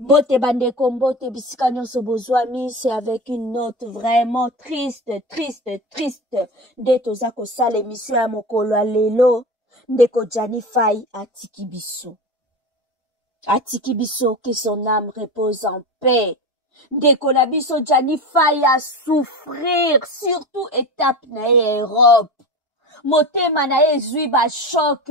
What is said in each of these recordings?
Mbote bandeko, mbote bisika nyonso bozwami, c'est avec une note vraiment triste. Nde toza kosala émission ya mokolo ya lelo, ndeko Jani Fay atiki biso. Atiki biso, que son âme repose en paix. Ndeko na biso Jani Fay a souffrir, surtout étape na ye Europe. Motema na ye zui ba choc.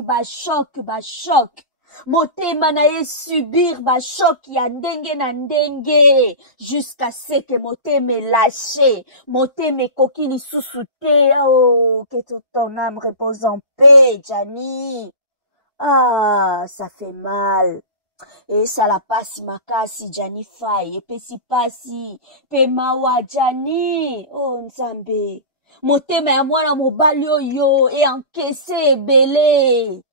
Motema na ye subir ba choc ya ndenge na ndenge jusqu'à ce que motema lâché, motema koki lisusu te. Oh, que ton âme repose en paix, Jani. Ah, ça fait mal. Et ça la passe makasi Jani Fay, epesi pasi pe mawa Jani. Oh Nzambe, motema ya mwana mobali oyo e encaissé ebele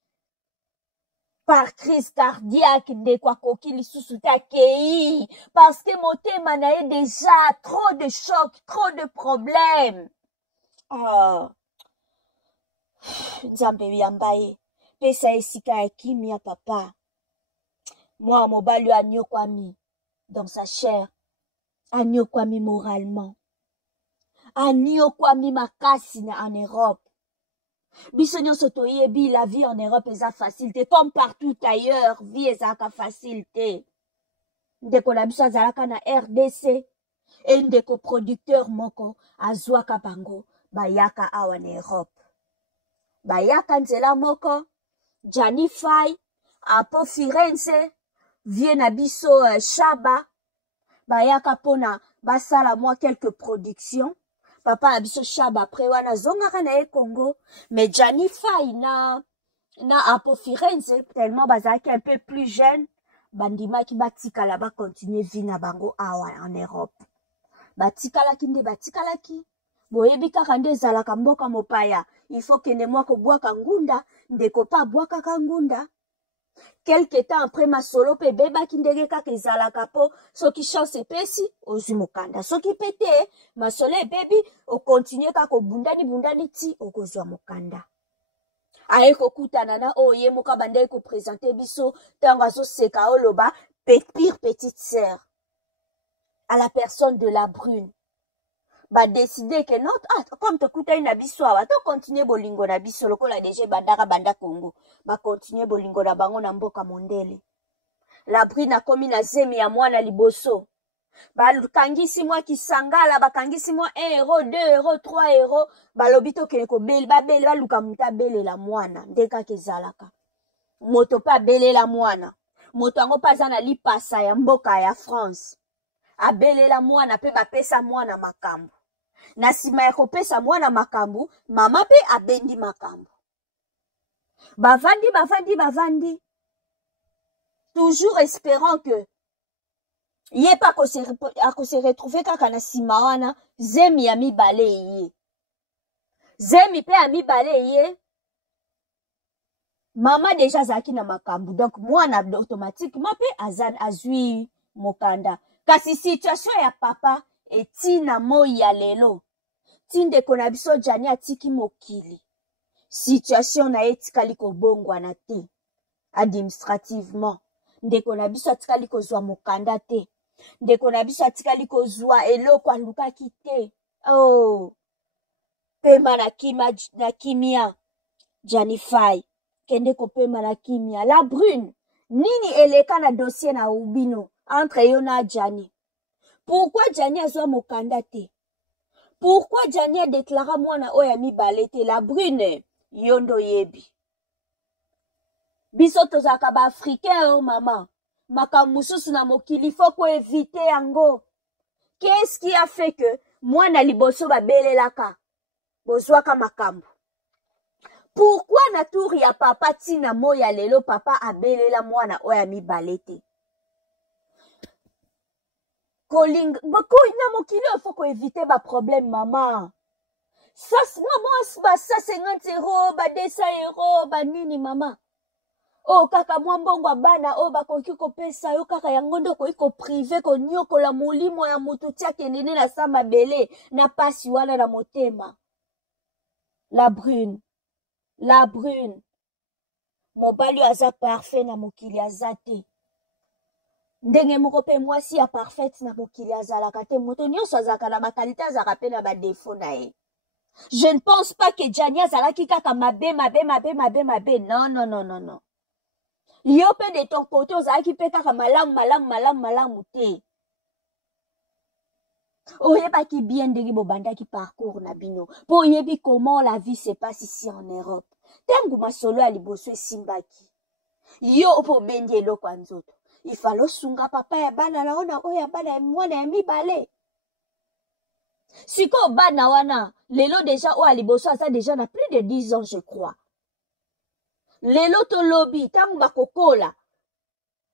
par crise cardiaque ndeko akoki lisusu te akei, parce que motema na ye déjà trop de choc, trop de problèmes. Ah, Nzambe yamba ye, pesa esika ya kimia papa. Moi mobali anyokwami dans sa chair, anyokwami moralement, anyokwami makasi na en Europe. Biso nyonso toyebi la vie en Europe eza facilité, comme partout ailleurs, vie ezaka facilité. Ndeko na biso azalaka na RDC, et ndeko producteur moko azwaka bango bayaka awa na Europe. Bayaka nzela moko, Jani Fay, apo Firenze, vie na biso Shaba, bayaka pona basala moi quelques productions. Papa na biso Shaba après wana zongaka na ye Congo, mais Jani Fay na apo Firenze tellement bazalaki un peu plus jeune, bandimaki batikala ba continuer vie na bango awa en Europe. Batikalaki nde batikalaki. Boyebi kaka nde ezalaka mboka mopaya, il faut kende mwa kobwaka ngunda, ndeko pa abwakaka ngunda. Quelque temps après masolo pe bebaki ndenge kaka ezalaka po soki chance epesi ozwi mokanda, soki pete masolo ebebi okontinue kaka bundani ti okozwa mokanda. Aye kokutana na oye moka bandai ko présenter biso tango azoseka oloba pire petite sœur à la personne de la brune. Ba décider que non, comme te kuta na biso awa to continuer bolingo na biso lokola déjà banda Congo, ba continuer bolingo na bango na mboka mondele. La brune a komi na zemi ya mwana liboso, ba kangisi mwa kisangala, ba kangisi mwa 1 euro 2 euro 3 euro, ba lobito ke ko beli ba luka muta bele la mwana ndeka kezalaka. Moto pa bele la mwana, moto ango pa za na lipasa ya mboka ya France, abele la mwana pe bapesa mwana makambo. Na sima ya kopesa mwana makambo, mama pe abendi makambo. Bavandi. Toujours espérant que ye pa ko se retrouver kaka na sima wana, zemi ya mibale ye. Zemi pe ya mibale ye. Mama déjà zaki na makambo, donc mwana automatiquement pe azui mokanda. Kasi situation ya papa etina moi ya lelo, tindeko na biso Jani atiki mokili, situation na etikali kobongwana te administrativement. Ndeko na biso atikali kozwa mokanda te, ndeko na biso atikali kozwa eloko alukaki te. Oh, pema na kimia Jani Fay kende kopema na kimia. La brune, nini eleka na dossier na ubino entre yo na Jani? Pourquoi Jani azwa mokanda te? Pourquoi Jani a déclaré mwana oya mibale te? La brune, yondo yebi. Biso tozaka ba africain oh mama. Makamususu na mokili faut ko éviter yango. Qu'est-ce qui a fait que mwana liboso ba belelaka bozwaka makambo? Pourquoi na tour ya papa tina moya lelo papa abelela mwana oya mibale te? Koling bako na mokili faut ko éviter ba problème mama. Ça maman ba ça 50 euros ba 200 euros ba nini mama. Oh kaka mwambongo bana oh bakoki kopesa yo kaka yango ndoko iko privé ko nyokola molimo ya moto tia kenene na samba bele na pasi wana na motema. La brune mobali aza parfait na mokili azate. ndenge moko pe mwasi ya parfaite na mokili azalaka te moto nyonso azalaka na bakalite azalaka pe na badefo na ye. Je ne pense pas que Gianni azalaki kaka mabe. Non. Yo pe de ton côté ozalaki pe kaka malamu te. Oyebaki bien ndenge bobandaki parcours na bino. Po oyebi comment la vie se passe ici en Europe. Tangu masolo ya liboso esimbaki. Yo po bendi eloko nzoto. Il fallait sunga papa ya bana na ona oya bana ya mwana ya mibale. Siko bana wana, lelo déjà oya liboso asa déjà na plus de 10 ans je crois. Lelo to lobby tangu bakokola.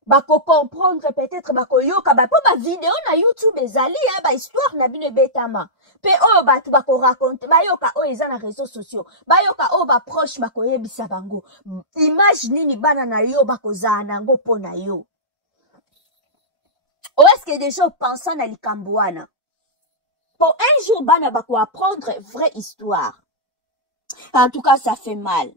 Bako comprendre peut-être bako yoka ba po ba vidéo na YouTube ezali ya ba histoire na bino betama. Pe oyo batu bako raconter ba yoka oyo eza na réseaux sociaux. Ba yoka oyo ba proche bako yebisa bango. Image nini bana na yo bako za nango po na yo. Ou est-ce que déjà pensant na likambuana? Pour un jour, bana bako apprendre vraie histoire. En tout cas, ça fait mal.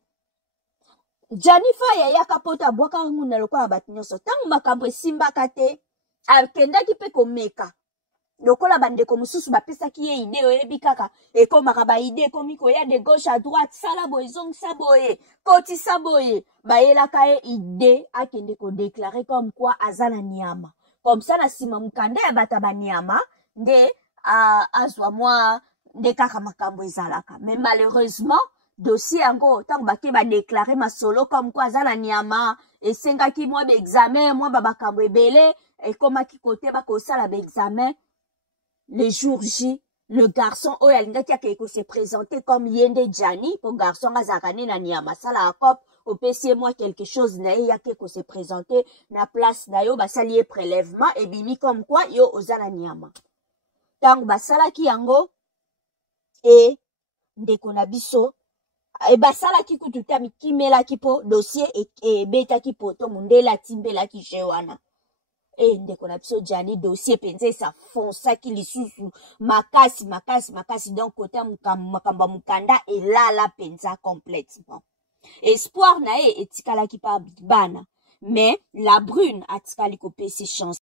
Janifa ya kapota boka nguna lokola bat nyonso. Tangu makambo esimbaka te, akendaki pe komeka. Lokola bandeko mususu bapesaki ye ide oyebi kaka ekomaka ba ide ekomi koya de gauche à droite sala boye zongisa boye kotisa boye bayelaka ye ide akende ko déclarer comme quoi azala niama. Comme ça na sima mukanda ya bata baniama nde azwa mwa nde kaka makambo ezalaka. Mais malheureusement dossier yango tango bake ba déclarer masolo comme quoi azala niama esengaki mwa be examen mwa babakambo ebele ekomaki kote bakosala be examen. Le jour J, le garçon oyo alingaki akeko se présenter comme Yende Gianni pour garçon azakane na niama sala akop opesi moi quelque chose na ye akeko se présenter na place na yo basali prélèvement et bimi comme quoi yo ozala niama. Tango basalaki yango e ndeko na biso e basalaki kutu tami kimelaki po dossier e betaki poto mundela timbelaki jewana. Et ndeko na biso Gianni dossier penze sa fonsaki lisusu makasi donc côté makamba mukanda et là penza complètement. Espoir na e etikalaki pa bana mais la brune atikali kopesi chance.